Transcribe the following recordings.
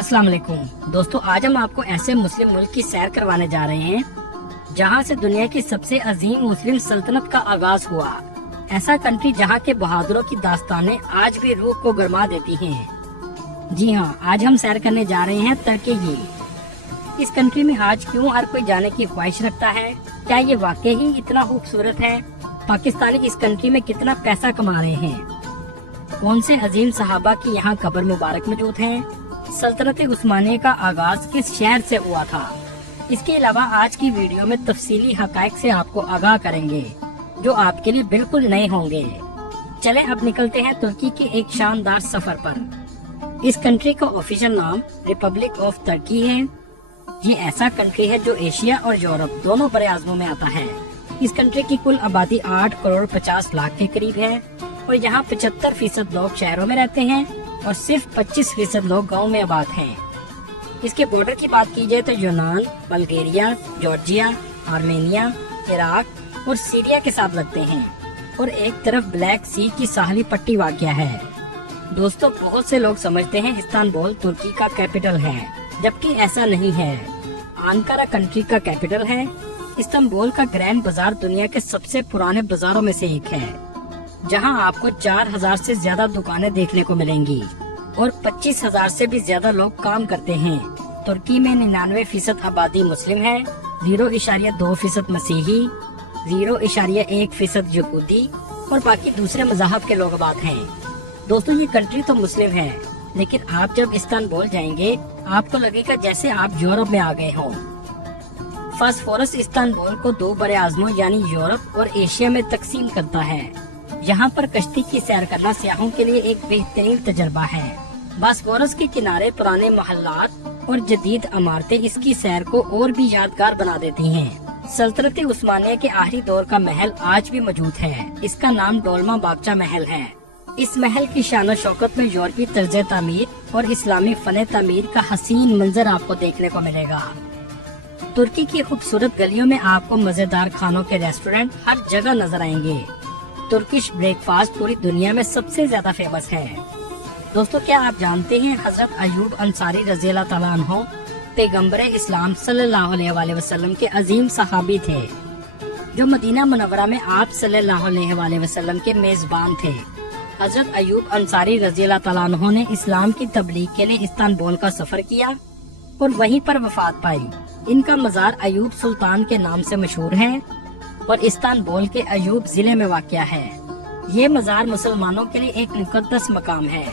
अस्सलाम वालेकुम दोस्तों, आज हम आपको ऐसे मुस्लिम मुल्क की सैर करवाने जा रहे हैं जहां से दुनिया की सबसे अजीम मुस्लिम सल्तनत का आगाज हुआ। ऐसा कंट्री जहां के बहादुरों की दास्तानें आज भी रूह को गरमा देती हैं। जी हाँ, आज हम सैर करने जा रहे हैं तुर्की की। इस कंट्री में आज क्यों हर कोई जाने की ख्वाहिश रखता है? क्या ये वाकई ही इतना खूबसूरत है? पाकिस्तानी इस कंट्री में कितना पैसा कमा रहे हैं? कौन से अजीम सहाबा की यहाँ कब्र मुबारक मौजूद है? सल्तनत उस्मानिया का आगाज किस शहर से हुआ था? इसके अलावा आज की वीडियो में तफसीली हकायक से आपको आगाह करेंगे जो आपके लिए बिल्कुल नए होंगे। चलें अब निकलते हैं तुर्की के एक शानदार सफर पर। इस कंट्री का ऑफिशियल नाम रिपब्लिक ऑफ तुर्की है। ये ऐसा कंट्री है जो एशिया और यूरोप दोनों बड़े आज़मों में आता है। इस कंट्री की कुल आबादी 8 करोड़ 50 लाख के करीब है और यहाँ 75% लोग शहरों में रहते हैं और सिर्फ 25% लोग गाँव में आबाद हैं। इसके बॉर्डर की बात की जाए तो यूनान, बल्गेरिया, जॉर्जिया, आर्मेनिया, इराक और सीरिया के साथ लगते हैं और एक तरफ ब्लैक सी की साहली पट्टी वाक़या है। दोस्तों, बहुत से लोग समझते हैं इस्तांबुल तुर्की का कैपिटल है, जबकि ऐसा नहीं है। अंकारा कंट्री का कैपिटल है। इस्तांबुल का ग्रैंड बाजार दुनिया के सबसे पुराने बाजारों में से एक है, जहां आपको 4000 से ज्यादा दुकानें देखने को मिलेंगी और 25,000 से भी ज्यादा लोग काम करते हैं। तुर्की में 99% आबादी मुस्लिम है, 0.2% मसीही, 0.1% यहूदी और बाकी दूसरे मज़हब के लोग आबाद हैं। दोस्तों, ये कंट्री तो मुस्लिम है, लेकिन आप जब इस्तांबुल जाएंगे आपको लगेगा जैसे आप यूरोप में आ गए हों। फास्फोरस इस्तांबुल को 2 बड़े आज़मों यानी यूरोप और एशिया में तकसीम करता है। यहाँ पर कश्ती की सैर करना सयाहों के लिए एक बेहतरीन तजर्बा है। बास्फोरस के किनारे पुराने महल्लात और जदीद इमारतें इसकी सैर को और भी यादगार बना देती हैं। सल्तनत उस्मानिया के आखिरी दौर का महल आज भी मौजूद है। इसका नाम डोलमा बागचा महल है। इस महल की शान शौकत में यूरोपीय तर्ज तामीर और इस्लामी फन तामीर का हसीन मंजर आपको देखने को मिलेगा। तुर्की की खूबसूरत गलियों में आपको मजेदार खानों के रेस्टोरेंट हर जगह नजर आएंगे। तुर्किश ब्रेकफास्ट पूरी दुनिया में सबसे ज्यादा फेमस है। दोस्तों, क्या आप जानते हैं हजरत अयूब अंसारी रज़ियल्लाहु तआला अन्हु पैगंबर इस्लाम सल्लल्लाहु अलैहि वसल्लम के अजीम सहाबी थे, जो मदीना मुनव्वरा में आप सल्लल्लाहु अलैहि वसल्लम के मेजबान थे। हजरत अयूब अंसारी रज़ियल्लाहु तआला अन्हु ने इस्लाम की तबलीग के लिए इस्तांबुल का सफर किया और वहीं पर वफात पाई। इनका मजार अयूब सुल्तान के नाम से मशहूर है और इस्तांबुल के अयूब जिले में वाक़या है। ये मजार मुसलमानों के लिए एक मुकद्दस मकाम है,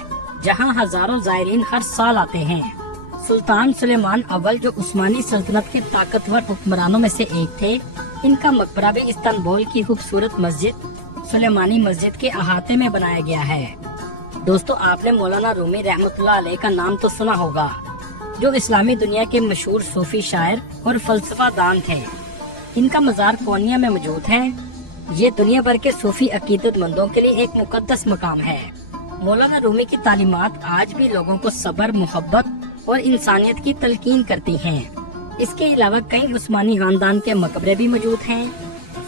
जहां हजारों ज़ायरीन हर साल आते हैं। सुल्तान सुलेमान अव्वल, जो उस्मानी सल्तनत के ताकतवर हुक्मरानों में से एक थे, इनका मकबरा भी इस्तांबुल की खूबसूरत मस्जिद सुलेमानी मस्जिद के अहाते में बनाया गया है। दोस्तों, आपने मौलाना रूमी रहमतुल्लाह अलैह का नाम तो सुना होगा, जो इस्लामी दुनिया के मशहूर सूफी शायर और फलसफा दान थे। इनका मजार कोनिया में मौजूद है। ये दुनिया भर के सूफी अकीदतमंदों के लिए एक मुकद्दस मकाम है। मौलाना रूमी की तालीमात आज भी लोगों को सब्र, मोहब्बत और इंसानियत की तलकीन करती हैं। इसके अलावा कई उस्मानी खानदान के मकबरे भी मौजूद हैं।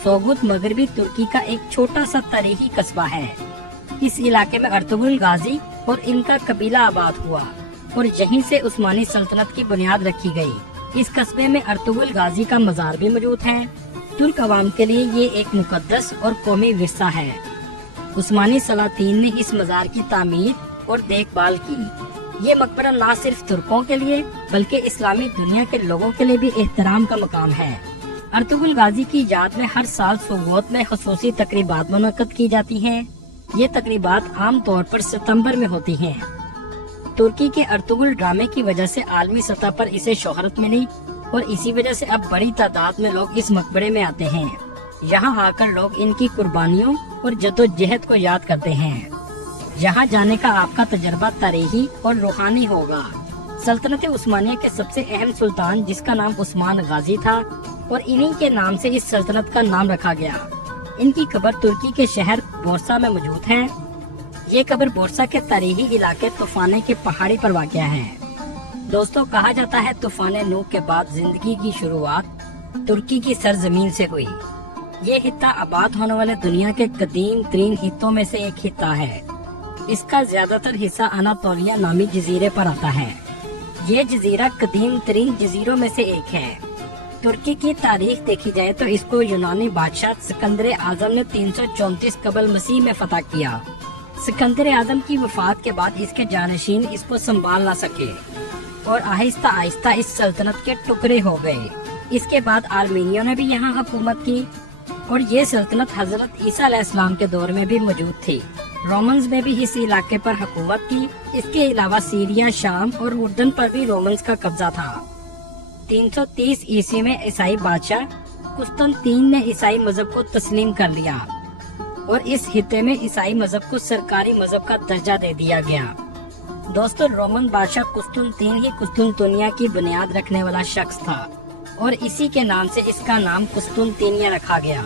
सोगुत मगरबी तुर्की का एक छोटा सा तारीखी कस्बा है। इस इलाके में अर्तुगरुल गाजी और इनका कबीला आबाद हुआ और यहीं से उस्मानी सल्तनत की बुनियाद रखी गई। इस कस्बे में अर्तुगरुल गाजी का मजार भी मौजूद है। तुर्क अवाम के लिए ये एक मुकद्दस और कौमी विरसा है। उस्मानी सलातीन ने इस मजार की तामीर और देखभाल की। ये मकबरा न सिर्फ तुर्कों के लिए बल्कि इस्लामी दुनिया के लोगों के लिए भी एहतराम का मकाम है। अर्तुगरुल गाजी की याद में हर साल सोगोत में खुसूसी तकरीबात मुनक्कद की जाती हैं। ये तकरीबात आम तौर पर सितंबर में होती हैं। तुर्की के अर्तुगरुल ड्रामे की वजह से आलमी सतह पर इसे शोहरत मिली और इसी वजह से अब बड़ी तादाद में लोग इस मकबरे में आते हैं। यहाँ आकर लोग इनकी कुर्बानियों और जद्दोजहद को याद करते हैं। यहाँ जाने का आपका तजर्बा तारीखी और रूहानी होगा। सल्तनत उस्मानिया के सबसे अहम सुल्तान, जिसका नाम उस्मान गाजी था, और इन्हीं के नाम से इस सल्तनत का नाम रखा गया। इनकी कब्र तुर्की के शहर बोर्सा में मौजूद है। ये कब्र बोर्सा के तारीखी इलाके तूफाने के पहाड़ी पर वाक़या है। दोस्तों, कहा जाता है तूफान नूह के बाद जिंदगी की शुरुआत तुर्की की सरजमीन से हुई। ये हित्ता आबाद होने वाले दुनिया के कदीम तरीन हित्तों में से एक हित्ता है। इसका ज्यादातर हिस्सा अनातोलिया नामी जजीरे पर आता है। یہ جزیرہ قدیم ترین جزیروں میں سے ایک ہے۔ ترکی کی تاریخ دیکھی جائے تو اس کو یونانی بادشاہ سکندر اعظم نے 334 قبل مسیح میں فتح کیا۔ سکندر اعظم کی وفات کے بعد اس کے جانشین اس کو سنبھال نہ سکے اور آہستہ آہستہ اس سلطنت کے ٹکڑے ہو گئے۔ اس کے بعد آرمینیوں نے بھی یہاں حکومت کی اور یہ سلطنت حضرت عیسیٰ علیہ السلام کے دور میں بھی موجود تھی۔ رومنز نے بھی اس علاقے پر حکومت کی۔ اس کے علاوہ سیریا، شام اور اردن پر بھی رومنز کا قبضہ تھا۔ 330 عیسوی میں عیسائی بادشاہ قسطنطین نے عیسائی مذہب کو تسلیم کر لیا اور اس خطے میں عیسائی مذہب کو سرکاری مذہب کا درجہ دے دیا گیا۔ دوستو، رومن بادشاہ قسطنطین ہی قسطنطنیہ کی بنیاد رکھنے والا شخص تھا اور اسی کے نام سے اس کا نام قسطنطنیہ رکھا گیا۔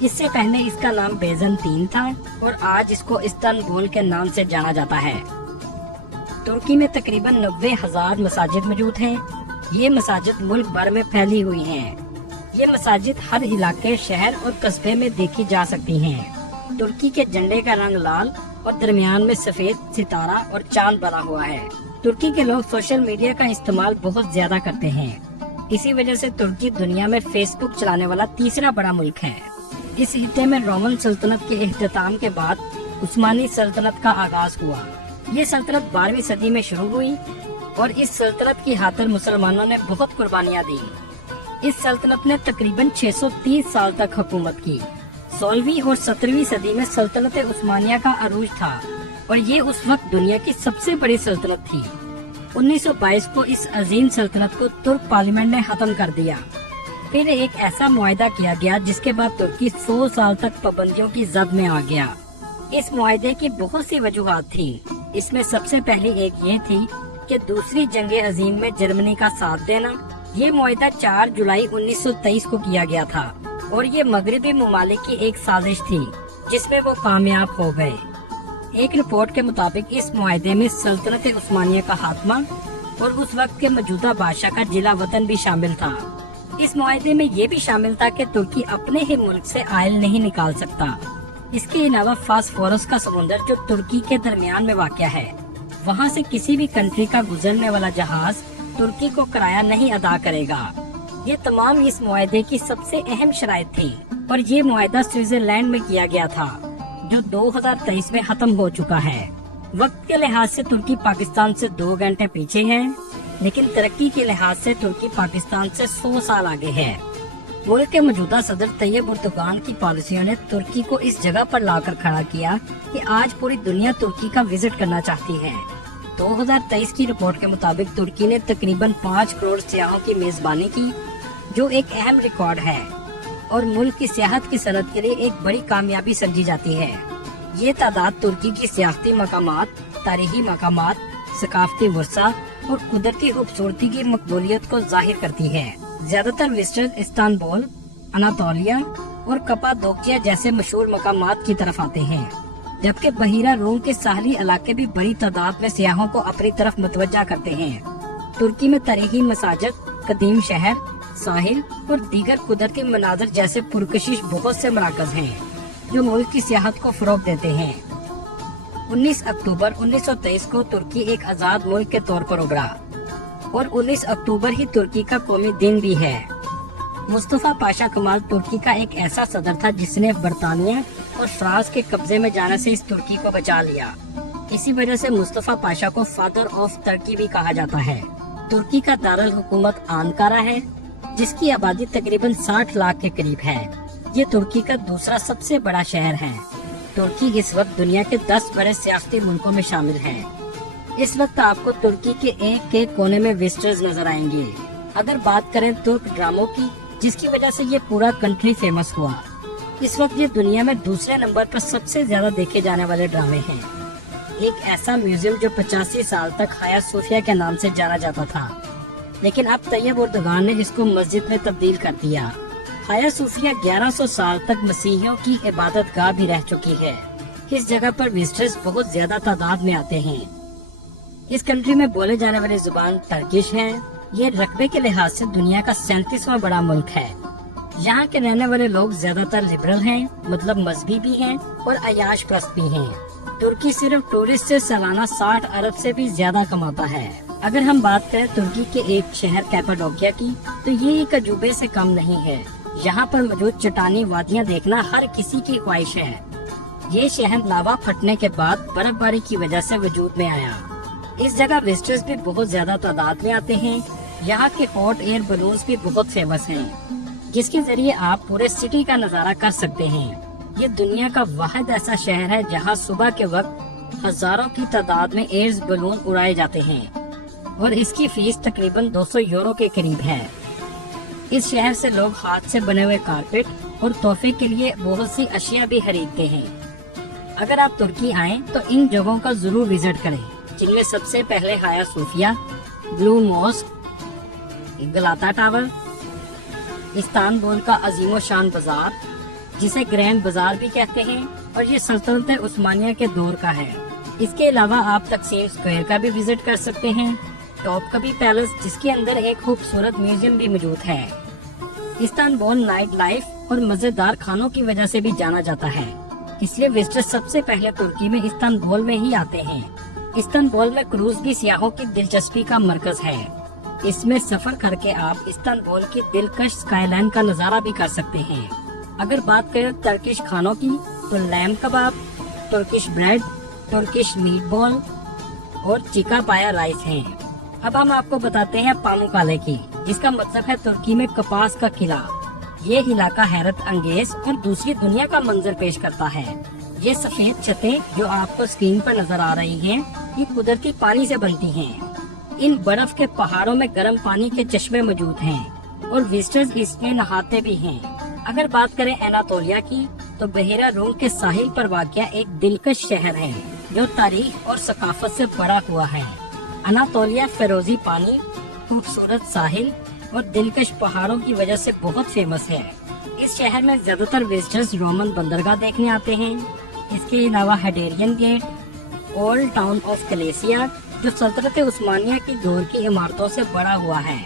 اس سے پہلے اس کا نام بیزنطین تھا اور آج اس کو استنبول کے نام سے جانا جاتا ہے۔ ترکی میں تقریباً 90,000 مساجد موجود ہیں۔ یہ مساجد ملک بھر میں پھیلی ہوئی ہیں۔ یہ مساجد ہر علاقے، شہر اور قصبے میں دیکھی جا سکتی ہیں۔ ترکی کے جھنڈے کا رنگ لال اور درمیان میں سفید ستارہ اور چاند بنا ہوا ہے۔ ترکی کے لوگ سوشل میڈیا کا استعمال بہت زیادہ کرتے ہیں۔ اسی وجہ سے ترکی دنیا میں فیس بک چلانے والا تیسرا بڑا ملک ہے۔ اس خطے میں رومن سلطنت کے اختتام کے بعد عثمانی سلطنت کا آغاز ہوا۔ یہ سلطنت 12ویں صدی میں شروع ہوئی اور اس سلطنت کی خاطر مسلمانوں نے بہت قربانیاں دی۔ اس سلطنت نے تقریباً 630 سال تک حکومت کی۔ 16ویں اور 17ویں صدی میں سلطنت عثمانیہ کا عروج تھا اور یہ اس وقت دنیا کی سب سے بڑی سلطنت تھی۔ 1922 کو اس عظیم سلطنت کو ترک پارلیمنٹ نے ختم کر دیا۔ پھر ایک ایسا معاہدہ کیا گیا جس کے بعد ترکی 100 سال تک پابندیوں کی زد میں آ گیا۔ اس معاہدے کی بہت سی وجوہات تھیں۔ اس میں سب سے پہلی ایک یہ تھی کہ دوسری جنگ عظیم میں جرمنی کا ساتھ دینا۔ یہ معاہدہ 4 جولائی 1923 کو کیا گیا تھا اور یہ مغربی ممالک کی ایک سازش تھی جس میں وہ کامیاب ہو گئے۔ ایک رپورٹ کے مطابق اس معاہدے میں سلطنت عثمانیہ کا خاتمہ اور اس وقت کے موجودہ بادشاہ کا جلا وطن بھی شامل تھا۔ اس معاہدے میں یہ بھی شامل تھا کہ ترکی اپنے ہی ملک سے آئل نہیں نکال سکتا۔ اس کے علاوہ فاسفورس کا سمندر جو ترکی کے درمیان میں واقع ہے، وہاں سے کسی بھی کنٹری کا گزرنے والا جہاز ترکی کو کرایہ نہیں ادا کرے گا۔ یہ تمام اس معاہدے کی سب سے اہم شرائط تھی اور یہ معاہدہ سوئٹزرلینڈ میں کیا گیا تھا جو 2023 میں ختم ہو چکا ہے۔ وقت کے لحاظ سے ترکی پاکستان سے 2 گھنٹے پیچھے ہے، لیکن ترقی کے لحاظ سے ترکی پاکستان سے 100 سال آگے ہے۔ ملک کے موجودہ صدر طیب اردوغان کی پالیسیوں نے ترکی کو اس جگہ پر لا کر کھڑا کیا کہ آج پوری دنیا ترکی کا وزٹ کرنا چاہتی ہے۔ 2023 کی رپورٹ کے مطابق ترکی نے تقریباً 5 کروڑ سیاحوں کی میزبانی کی، جو ایک اہم ریکارڈ ہے اور ملک کی سیاحت کی صنعت کے لیے ایک بڑی کامیابی سمجھی جاتی ہے۔ یہ تعداد ترکی کی سیاحتی مقامات، تاریخی مقامات، ثقافتی ورثہ اور قدرتی خوبصورتی کی مقبولیت کو ظاہر کرتی ہے۔ زیادہ تر وزٹرز استنبول، اناطولیہ اور کپادوکیا جیسے مشہور مقامات کی طرف آتے ہیں، جبکہ بحیرہ روم کے ساحلی علاقے بھی بڑی تعداد میں سیاحوں کو اپنی طرف متوجہ کرتے ہیں۔ ترکی میں تاریخی مساجد، قدیم شہر، ساحل اور دیگر قدرتی مناظر جیسے پرکشش بہت سے مراکز ہیں جو ملک کی سیاحت کو فروغ دیتے ہیں۔ 19 اکتوبر 1923 کو ترکی ایک آزاد ملک کے طور پر ابھرا اور 19 اکتوبر ہی ترکی کا قومی دن بھی ہے۔ مصطفیٰ پاشا کمال ترکی کا ایک ایسا صدر تھا جس نے برطانیہ اور فرانس کے قبضے میں جانے سے اس ترکی کو بچا لیا۔ اسی وجہ سے مصطفیٰ پاشا کو فادر آف ترکی بھی کہا جاتا ہے۔ ترکی کا دارالحکومت آنکارا ہے، جس کی آبادی تقریباً 60 لاکھ کے قریب ہے۔ یہ ترکی کا دوسرا سب سے بڑا شہر ہے۔ ترکی اس وقت دنیا کے 10 بڑے سیاحتی ملکوں میں شامل ہے۔ اس وقت آپ کو ترکی کے ایک کونے میں وزٹرز نظر آئیں گے۔ اگر بات کریں ترک ڈراموں کی، جس کی وجہ سے یہ پورا کنٹری فیمس ہوا، اس وقت یہ دنیا میں دوسرے نمبر پر سب سے زیادہ دیکھے جانے والے ڈرامے ہیں۔ ایک ایسا میوزیم جو 85 سال تک ہایا صوفیہ کے نام سے جانا جاتا تھا، لیکن اب طیب اردوغان نے اس کو مسجد میں تبدیل کر دیا۔ ہایا صوفیہ 1100 سال تک مسیحیوں کی عبادت گاہ بھی رہ چکی ہے۔ اس جگہ پر وزٹرز بہت زیادہ تعداد میں آتے ہیں۔ اس کنٹری میں بولے جانے والی زبان ترکش ہے۔ یہ رقبے کے لحاظ سے دنیا کا 37واں بڑا ملک ہے۔ یہاں کے رہنے والے لوگ زیادہ تر لبرل ہیں، مطلب مذہبی بھی ہیں اور عیاش پرست بھی ہیں۔ ترکی صرف ٹورسٹ سے سالانہ 60 ارب سے بھی زیادہ کماتا ہے۔ अगर हम बात करें तुर्की के एक शहर कैपाडोकिया की, तो ये एक अजूबे से कम नहीं है। यहाँ पर मौजूद चट्टानी वादियाँ देखना हर किसी की ख्वाहिश है। ये शहर लावा फटने के बाद बर्फबारी की वजह से वजूद में आया। इस जगह विजिटर्स भी बहुत ज्यादा तादाद में आते हैं। यहाँ के हॉट एयर बलून्स भी बहुत फेमस हैं, जिसके जरिए आप पूरे सिटी का नजारा कर सकते हैं। ये दुनिया का वाहिद ऐसा शहर है जहाँ सुबह के वक्त हजारों की तादाद में एयर बलून उड़ाए जाते हैं और इसकी फीस तकरीबन 200 यूरो के करीब है। इस शहर से लोग हाथ से बने हुए कारपेट और तोहफे के लिए बहुत सी अशिया भी खरीदते हैं। अगर आप तुर्की आएं तो इन जगहों का जरूर विजिट करें, जिनमें सबसे पहले Hagia Sophia, blue mosque, Galata tower, Istanbul का अजीमो शान बाजार जिसे ग्रैंड बाजार भी कहते हैं और ये सल्तनत उस्मानिया के दौर का है। इसके अलावा आप तकसीम स्क्वायर का भी विजिट कर सकते हैं, टॉपकापी पैलेस जिसके अंदर एक खूबसूरत म्यूजियम भी मौजूद है। इस्तानबुल नाइट लाइफ और मजेदार खानों की वजह से भी जाना जाता है, इसलिए विजिटर्स सबसे पहले तुर्की में इस्तानबुल में ही आते हैं। इस्तानबुल में क्रूज भी सियाहों की दिलचस्पी का मरकज है। इसमें सफर करके आप इस्तानबुल की दिलकश स्काईलाइन का नजारा भी कर सकते हैं। अगर बात करें टर्किश खानों की, तो लैम कबाब, Turkish bread, Turkish meat ball और चिका पाया राइस हैं। अब हम आपको बताते हैं पामुक्काले की, जिसका मतलब है तुर्की में कपास का किला। ये इलाका हैरत अंगेज और दूसरी दुनिया का मंजर पेश करता है। ये सफेद छतें जो आपको स्क्रीन पर नजर आ रही हैं, ये कुदरती पानी से बनती हैं। इन बर्फ के पहाड़ों में गर्म पानी के चश्मे मौजूद हैं और विजिटर्स इसमें नहाते भी हैं। अगर बात करें एनातोलिया की, तो बहेरा रूम के साहिल पर वाक़या एक दिलकश शहर है जो तारीख और सकाफत से भरा हुआ है। एनातोलिया फिरोजी पानी, खूबसूरत साहिल और दिलकश पहाड़ों की वजह से बहुत फेमस है। इस शहर में ज्यादातर विजिटर्स रोमन बंदरगाह देखने आते हैं। इसके अलावा हेडेरियन गेट, ओल्ड टाउन ऑफ कलेसिया जो सल्तनत उस्मानिया की दौर की इमारतों से बड़ा हुआ है।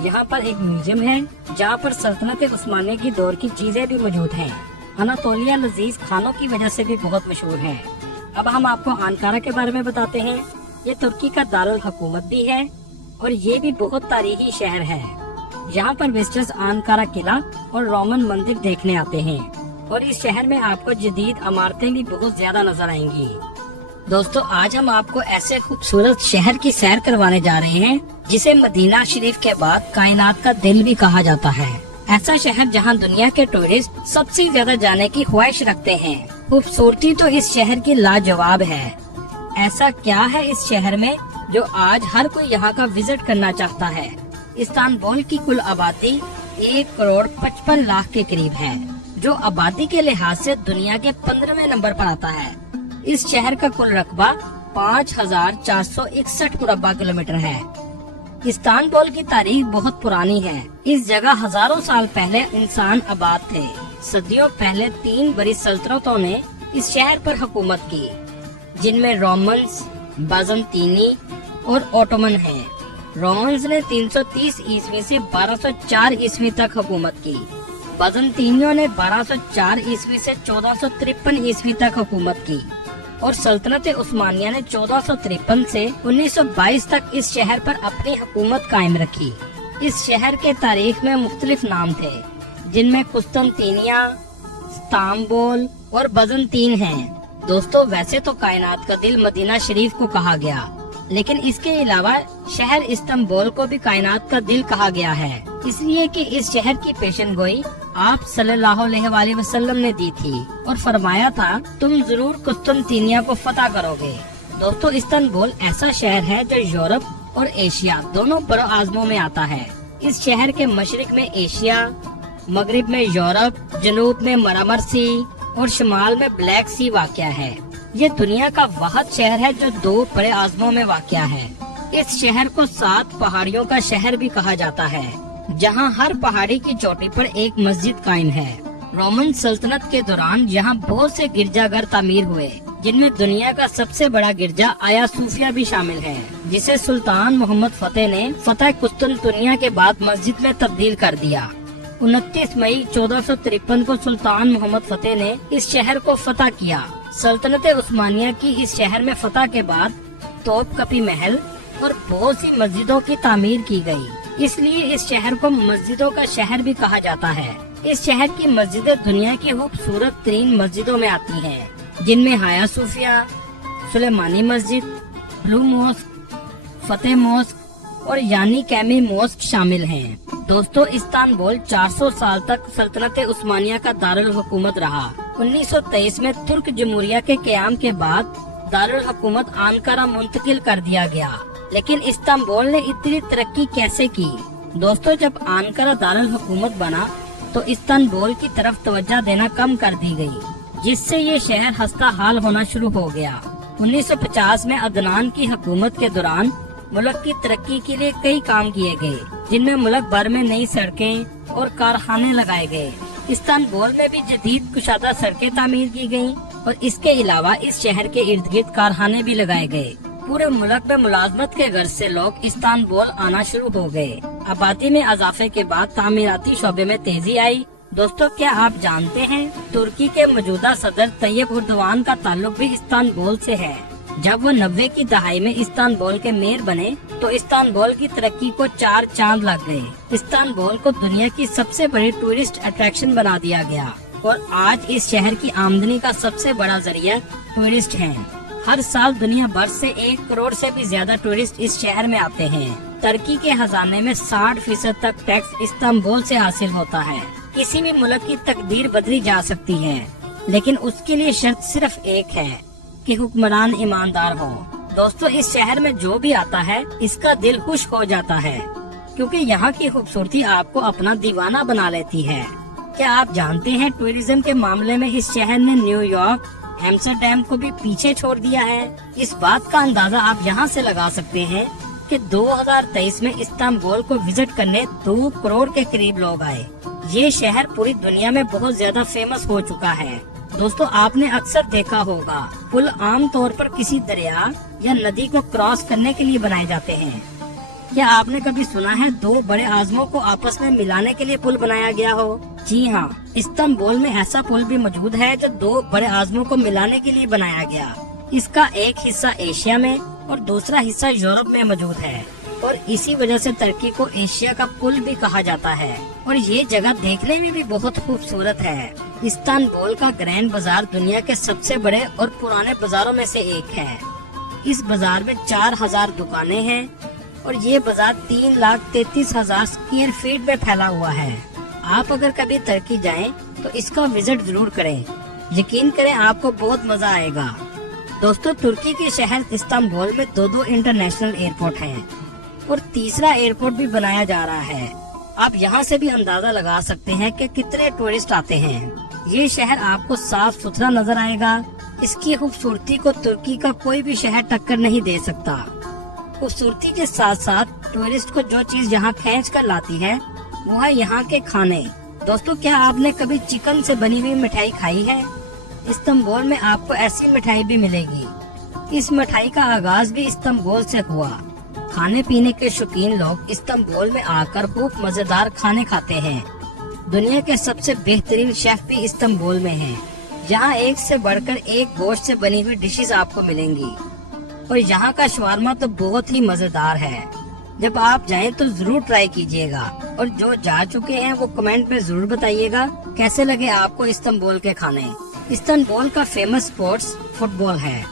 यहाँ पर एक म्यूजियम है जहाँ पर सल्तनत उस्मानिया की दौर की चीजें भी मौजूद हैं। अनातोलिया लजीज खानों की वजह से भी बहुत मशहूर है। अब हम आपको अंकारा के बारे में बताते हैं। ये तुर्की का दारुल हुकूमत भी है और ये भी बहुत तारीखी शहर है। यहाँ पर विजिटर्स अंकारा किला और रोमन मंदिर देखने आते हैं और इस शहर में आपको जदीद इमारतें भी बहुत ज्यादा नजर आएंगी। दोस्तों, आज हम आपको ऐसे खूबसूरत शहर की सैर करवाने जा रहे हैं जिसे मदीना शरीफ के बाद कायनात का दिल भी कहा जाता है। ऐसा शहर जहां दुनिया के टूरिस्ट सबसे ज्यादा जाने की ख्वाहिश रखते हैं। खूबसूरती तो इस शहर की लाजवाब है। ऐसा क्या है इस शहर में जो आज हर कोई यहाँ का विजिट करना चाहता है। इस्तानबुल की कुल आबादी 1,55,00,000 के करीब है, जो आबादी के लिहाज से दुनिया के 15वें नंबर पर आता है। इस शहर का कुल रकबा 5,461 मुरब्बा किलोमीटर है। इस्तानबुल की तारीख बहुत पुरानी है। इस जगह हजारों साल पहले इंसान आबाद थे। सदियों पहले 3 बड़ी सल्तनतों ने इस शहर पर हुकूमत की, जिनमें रोमन्स, बाज़ंतीनी और ओटोमन हैं। रोमन्स ने 330 ईस्वी से 1204 ईस्वी तक हुकूमत की। बाज़ंतीनियों ने 1204 ईस्वी से 1453 ईस्वी तक हुकूमत की और सल्तनत उस्मानिया ने 1453 से 1922 तक इस शहर पर अपनी हुकूमत कायम रखी। इस शहर के तारीख में मुख्तलिफ नाम थे, जिनमें कुस्तुनतीनिया, इस्तांबुल और बाज़ंतीन हैं। दोस्तों, वैसे तो कायनात का दिल मदीना शरीफ को कहा गया, लेकिन इसके अलावा शहर इस्तांबुल को भी कायनात का दिल कहा गया है, इसलिए कि इस शहर की पेशनगोई आप सल्लल्लाहु अलैहि वसल्लम ने दी थी और फरमाया था, तुम जरूर कुस्तुनतीनिया को फतह करोगे। दोस्तों, इस्तांबुल ऐसा शहर है जो यूरोप और एशिया दोनों बड़े आज़मों में आता है। इस शहर के मशरिक में एशिया, मगरिब में यूरोप, जनूब में मरामर सी और शुमाल में ब्लैक सी वाक़या है। ये दुनिया का वाहिद शहर है जो 2 बड़े आज़मों में वाक़या है। इस शहर को 7 पहाड़ियों का शहर भी कहा जाता है, जहां हर पहाड़ी की चोटी पर एक मस्जिद कायम है। रोमन सल्तनत के दौरान यहाँ बहुत से गिरजाघर तामीर हुए, जिनमें दुनिया का सबसे बड़ा गिरजा आया सूफिया भी शामिल है, जिसे सुल्तान मोहम्मद फतेह ने फतह कुस्तुनतुनिया के बाद मस्जिद में तब्दील कर दिया। 29 मई 1453 को सुल्तान मोहम्मद फतेह ने इस शहर को फतह किया। सल्तनत उस्मानिया की इस शहर में फतह के बाद तोपकापी महल, और बहुत सी मस्जिदों की तामीर की गई। इसलिए इस शहर को मस्जिदों का शहर भी कहा जाता है। इस शहर की मस्जिदें दुनिया की खूबसूरत तरीन मस्जिदों में आती हैं, जिनमें हाया सूफिया, सुलेमानी मस्जिद, ब्लू मॉस्क, फतेह मॉस्क और यानी कैमी मॉस्क शामिल हैं। दोस्तों, इस्तांबुल 400 साल तक सल्तनत उस्मानिया का दारुल हुकूमत रहा। 1923 में तुर्क जमहूरिया के क़याम के बाद दारुल हुकूमत आनकारा मुंतकिल कर दिया गया। लेकिन इस्तांबुल ने इतनी तरक्की कैसे की? दोस्तों, जब आनकारा दारुल हुकूमत बना तो इस्तांबुल की तरफ तवज्जो देना कम कर दी गई, जिससे ये शहर हस्ता हाल होना शुरू हो गया। 1950 में अदनान की हुकूमत के दौरान मुल्क की तरक्की के लिए कई काम किए गए, जिनमें मुल्क भर में नई सड़कें और कारखाने लगाए गए। इस्तांबुल में भी जदीद कुशादा सड़कें तामीर की गयी और इसके अलावा इस शहर के इर्द गिर्द कारखाने भी लगाए गए। पूरे मुल्क में मुलाजमत के गर्ज से लोग इस्तांबुल आना शुरू हो गए। आबादी में इजाफे के बाद तामीराती शोबे में तेजी आई। दोस्तों, क्या आप जानते हैं तुर्की के मौजूदा सदर तैयब उर्दवान का ताल्लुक भी इस्तांबुल से है। जब वो 90 की दहाई में इस्तांबुल के मेयर बने तो इस्तांबुल की तरक्की को 4 चांद लग गए। इस्तांबुल को दुनिया की सबसे बड़ी टूरिस्ट अट्रैक्शन बना दिया गया और आज इस शहर की आमदनी का सबसे बड़ा जरिया टूरिस्ट हैं। हर साल दुनिया भर से 1 करोड़ से भी ज्यादा टूरिस्ट इस शहर में आते हैं। तुर्की के खजाने में 60% तक टैक्स इस्तांबुल से हासिल होता है। किसी भी मुल्क की तकदीर बदली जा सकती है, लेकिन उसके लिए शर्त सिर्फ एक है कि हुक्मरान ईमानदार हो। दोस्तों, इस शहर में जो भी आता है इसका दिल खुश हो जाता है, क्योंकि यहाँ की खूबसूरती आपको अपना दीवाना बना लेती है। क्या आप जानते हैं टूरिज्म के मामले में इस शहर ने न्यूयॉर्क, एम्स्टर्डम को भी पीछे छोड़ दिया है। इस बात का अंदाजा आप यहाँ से लगा सकते हैं कि 2023 में इस्तांबुल को विजिट करने 2 करोड़ के करीब लोग आए। ये शहर पूरी दुनिया में बहुत ज्यादा फेमस हो चुका है। दोस्तों, आपने अक्सर देखा होगा पुल आम तौर पर किसी दरिया या नदी को क्रॉस करने के लिए बनाए जाते हैं। क्या आपने कभी सुना है 2 बड़े आज़मों को आपस में मिलाने के लिए पुल बनाया गया हो? जी हाँ, इस्तांबुल में ऐसा पुल भी मौजूद है जो 2 बड़े आज़मों को मिलाने के लिए बनाया गया। इसका एक हिस्सा एशिया में और दूसरा हिस्सा यूरोप में मौजूद है और इसी वजह से तुर्की को एशिया का पुल भी कहा जाता है। और ये जगह देखने में भी बहुत खूबसूरत है। इस्तांबुल का ग्रैंड बाजार दुनिया के सबसे बड़े और पुराने बाजारों में से एक है। इस बाजार में 4000 दुकानें हैं और ये बाजार 3,33,000 स्क्वायर फीट में फैला हुआ है। आप अगर कभी तुर्की जाएं तो इसका विजिट जरूर करें। यकीन करें, आपको बहुत मजा आएगा। दोस्तों, तुर्की के शहर इस्तांबुल में 2 इंटरनेशनल एयरपोर्ट हैं और तीसरा एयरपोर्ट भी बनाया जा रहा है। आप यहाँ से भी अंदाजा लगा सकते हैं कि कितने टूरिस्ट आते हैं। ये शहर आपको साफ सुथरा नजर आएगा। इसकी खूबसूरती को तुर्की का कोई भी शहर टक्कर नहीं दे सकता। खूबसूरती के साथ साथ टूरिस्ट को जो चीज यहाँ खींच कर लाती है वो है यहाँ के खाने। दोस्तों, क्या आपने कभी चिकन से बनी हुई मिठाई खाई है? इस्तांबुल में आपको ऐसी मिठाई भी मिलेगी। इस मिठाई का आगाज भी इस्तांबुल से हुआ। खाने पीने के शौकीन लोग इस्तांबुल में आकर खूब मजेदार खाने खाते हैं। दुनिया के सबसे बेहतरीन शेफ भी इस्तांबुल में हैं। यहाँ एक से बढ़कर एक गोश्त से बनी हुई डिशेस आपको मिलेंगी और यहाँ का शवारमा तो बहुत ही मजेदार है। जब आप जाएं तो जरूर ट्राई कीजिएगा और जो जा चुके हैं वो कमेंट में जरूर बताइएगा कैसे लगे आपको इस्तांबुल के खाने। इस्तांबुल का फेमस स्पोर्ट्स फुटबॉल है।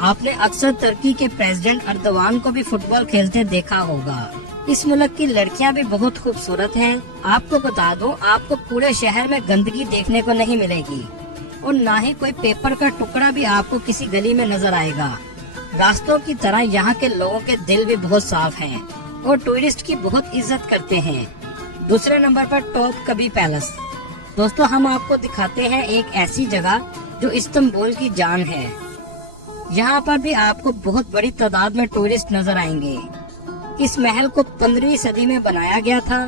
आपने अक्सर तुर्की के प्रेसिडेंट अर्दवान को भी फुटबॉल खेलते देखा होगा। इस मुल्क की लड़कियां भी बहुत खूबसूरत हैं। आपको बता दूं, आपको पूरे शहर में गंदगी देखने को नहीं मिलेगी और न ही कोई पेपर का टुकड़ा भी आपको किसी गली में नजर आएगा। रास्तों की तरह यहाँ के लोगों के दिल भी बहुत साफ हैं और टूरिस्ट की बहुत इज्जत करते हैं। दूसरे नंबर पर टॉपकापी पैलेस। दोस्तों, हम आपको दिखाते हैं एक ऐसी जगह जो इस्तांबुल की जान है। यहाँ पर भी आपको बहुत बड़ी तादाद में टूरिस्ट नजर आएंगे। इस महल को 15वीं सदी में बनाया गया था।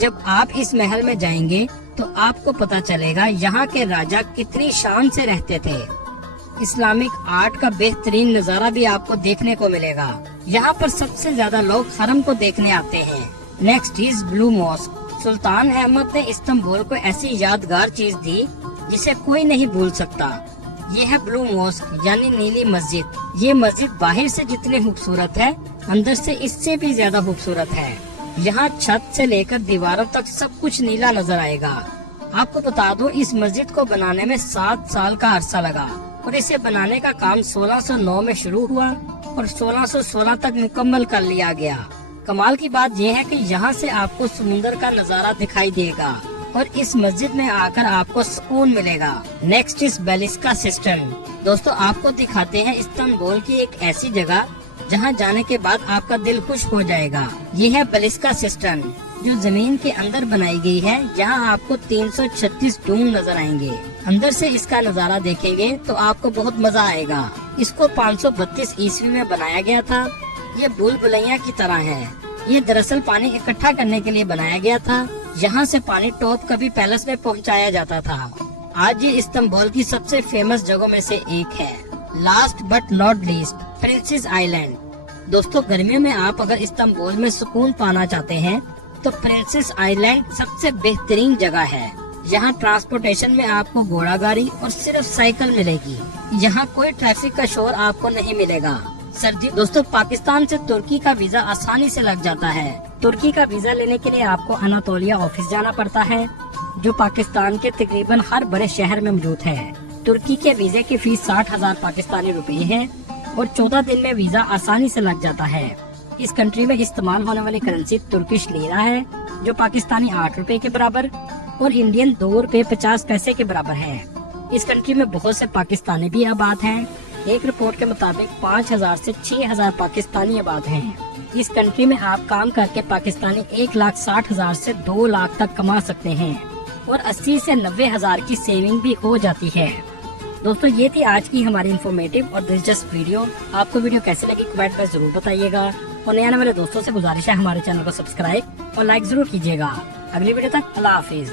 जब आप इस महल में जाएंगे तो आपको पता चलेगा यहाँ के राजा कितनी शान से रहते थे। इस्लामिक आर्ट का बेहतरीन नजारा भी आपको देखने को मिलेगा। यहाँ पर सबसे ज्यादा लोग हरम को देखने आते हैं। Next is blue mosque. Sultan Ahmed ने इस्तांबुल को ऐसी यादगार चीज दी जिसे कोई नहीं भूल सकता। ये है ब्लू मॉस्क यानी नीली मस्जिद। ये मस्जिद बाहर से जितनी खूबसूरत है अंदर से इससे भी ज्यादा खूबसूरत है। यहाँ छत से लेकर दीवारों तक सब कुछ नीला नजर आएगा। आपको बता दूं, इस मस्जिद को बनाने में 7 साल का अरसा लगा और इसे बनाने का काम 1609 में शुरू हुआ और 1616 तक मुकम्मल कर लिया गया। कमाल की बात यह है कि यहाँ से आपको समुंदर का नजारा दिखाई देगा और इस मस्जिद में आकर आपको सुकून मिलेगा। Next is Basilica cistern. दोस्तों, आपको दिखाते हैं इस्तांबुल की एक ऐसी जगह जहाँ जाने के बाद आपका दिल खुश हो जाएगा। ये है बेलिस्का सिस्टर्न, जो जमीन के अंदर बनाई गई है। यहाँ आपको 336 डूम नजर आएंगे। अंदर से इसका नजारा देखेंगे तो आपको बहुत मजा आएगा। इसको 532 ईस्वी में बनाया गया था। ये भूल भुलैया की तरह है। ये दरअसल पानी इकट्ठा करने के लिए बनाया गया था। यहाँ से पानी टॉप कभी पैलेस में पहुँचाया जाता था। आज ये इस्तांबुल की सबसे फेमस जगहों में से एक है। Last but not least, princess island. दोस्तों, गर्मियों में आप अगर इस्तांबुल में सुकून पाना चाहते हैं तो प्रिंसेस आइलैंड सबसे बेहतरीन जगह है। यहाँ ट्रांसपोर्टेशन में आपको घोड़ा गाड़ी और सिर्फ साइकिल मिलेगी। यहाँ कोई ट्रैफिक का शोर आपको नहीं मिलेगा। सर्दी दोस्तों, पाकिस्तान से तुर्की का वीजा आसानी से लग जाता है। तुर्की का वीजा लेने के लिए आपको अनातोलिया ऑफिस जाना पड़ता है, जो पाकिस्तान के तकरीबन हर बड़े शहर में मौजूद है। तुर्की के वीजे की फीस 60,000 पाकिस्तानी रुपए है और 14 दिन में वीजा आसानी से लग जाता है। इस कंट्री में इस्तेमाल होने वाली करेंसी तुर्किश लीरा है, जो पाकिस्तानी 8 रुपए के बराबर और इंडियन 2 रुपए 50 पैसे के बराबर है। इस कंट्री में बहुत से पाकिस्तानी भी आबाद हैं। एक रिपोर्ट के मुताबिक 5,000 से 6,000 पाकिस्तानी आबाद हैं। इस कंट्री में आप काम करके पाकिस्तानी 1,60,000 से 2 लाख तक कमा सकते हैं और 80 से 90,000 की सेविंग भी हो जाती है। दोस्तों, ये थी आज की हमारी इन्फॉर्मेटिव और दिलचस्प वीडियो। आपको वीडियो कैसी लगी कमेंट में जरूर बताइएगा और नए आने वाले दोस्तों से गुजारिश है हमारे चैनल को सब्सक्राइब और लाइक जरूर कीजिएगा। अगली वीडियो तक अल्लाह हाफिज।